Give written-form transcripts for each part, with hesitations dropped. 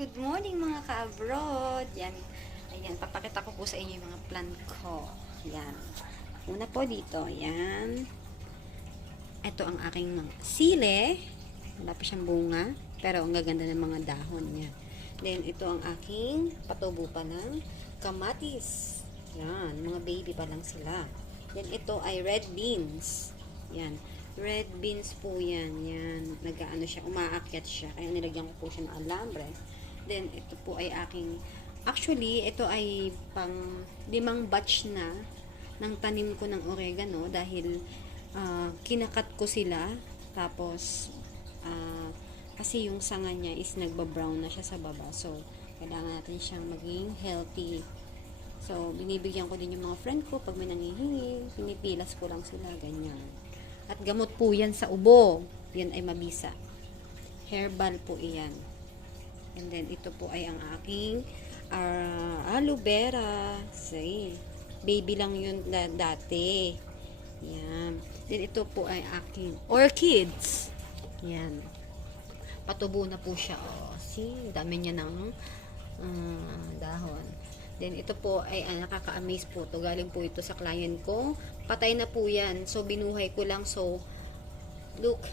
Good morning mga ka-abroad. Yan. Ayan, papakita ko po sa inyo yung mga plant ko. Yan. Una po dito, yan. Ito ang aking mga sile. Wala pa siyang bunga, pero ang gaganda ng mga dahon niya. Then, ito ang aking patubo pa ng kamatis. Yan, mga baby pa lang sila. Then, ito ay red beans. Yan. Red beans po yan. Yan. Nag-ano siya, umaakyat siya. Kaya nilagyan ko po siya ng alambre. Then, ito po ay aking, actually, ito ay pang 5 batch na ng tanim ko ng oregano dahil kinakat ko sila. Tapos, kasi yung sanga niya is nagba-brown na siya sa baba. So, kailangan natin siyang maging healthy. So, binibigyan ko din yung mga friend ko pag may nangihingi. Pinipilas ko lang sila, ganyan. At gamot po yan sa ubo. Yan ay mabisa. Herbal po iyan. And then, ito po ay ang aking aloe vera. Say, baby lang yun dati. Yan. Then, ito po ay aking orchids. Yan. Patubo na po siya. Oh, see, dami niya ng dahon. Then, ito po ay nakaka-amaze po to. Galing po ito sa client ko. Patay na po yan. So, binuhay ko lang. So, look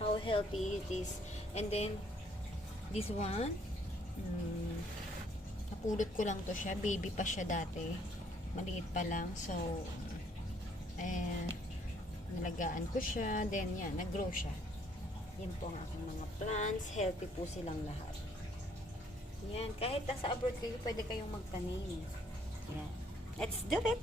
how healthy it is. And then, this one, napulot ko lang to siya. Baby pa siya dati. Maliit pa lang. So, nalagaan ko siya. Then, yan, nag-grow siya. Yan po ang aking mga plants. Healthy po silang lahat. Yan. Kahit nasa abroad kayo, pwede kayong magtanim. Yan. Let's do it!